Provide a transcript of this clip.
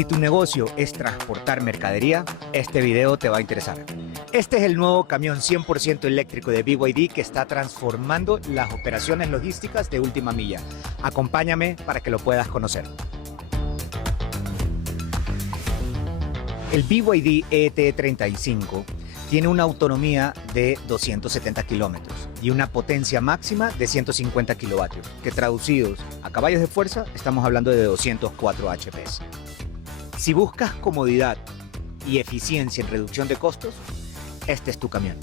Si tu negocio es transportar mercadería, este video te va a interesar. Este es el nuevo camión 100% eléctrico de BYD que está transformando las operaciones logísticas de última milla. Acompáñame para que lo puedas conocer. El BYD ET35 tiene una autonomía de 270 kilómetros y una potencia máxima de 150 kilovatios, que traducidos a caballos de fuerza estamos hablando de 204 HP. Si buscas comodidad y eficiencia en reducción de costos, este es tu camión.